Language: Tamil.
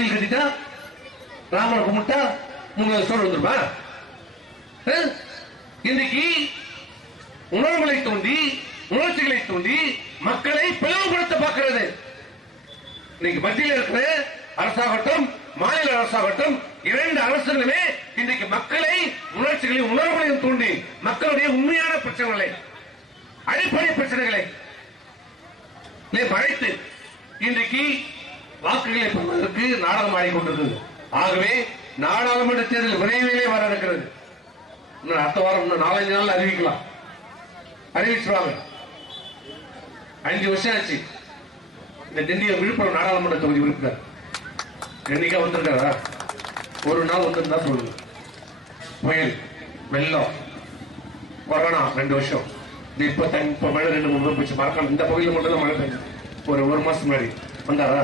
கோயில் கட்டிட்டா ராமனை கும்பிட்டா 3 சோறு வந்துருமா? இன்னைக்கு உணர்வுகளை தோண்டி உணர்ச்சிகளை தோண்டி மக்களை பிளவுபடுத்த பார்க்கிறது. இன்னைக்கு மத்தியில் இருக்கிற அரசாகட்டும் மாநில அரசாகட்டும் 2 அரசுகளுமே இன்றைக்கு மக்களை உணர்ச்சிகளையும் உணர்வுகளையும் தூண்டி மக்களுடைய உண்மையான பிரச்சனைகளை அடிப்படை பிரச்சனைகளை மறைத்து இன்றைக்கு வாக்குகளை பெறுவதற்கு நாடகம் ஆடிக்கொண்டிருக்கிறது. ஆகவே நாடாளுமன்ற தேர்தல் விரைவிலே வர இருக்கிறது. அடுத்த வாரம் இன்னும் 4-5 நாள் அறிவிக்கலாம். அறிவிச்சுவாங்க. 5 வருஷம் ஆச்சு இந்த திண்டியம் விழுப்புரம் நாடாளுமன்ற தொகுதி உறுப்பினர் என்னைக்கா வந்திருக்காரா? ஒரு நாள் வந்திருந்தா சொல்லுங்க. புயல், வெள்ளம், கொரோனா 2 வருஷம். இப்ப மழை 2-3 போச்சு. மறக்காம இந்த பகுதியில் மட்டும் தான் மழை பெய்யுது. ஒரு மாசம் முன்னாடி வந்தாரா?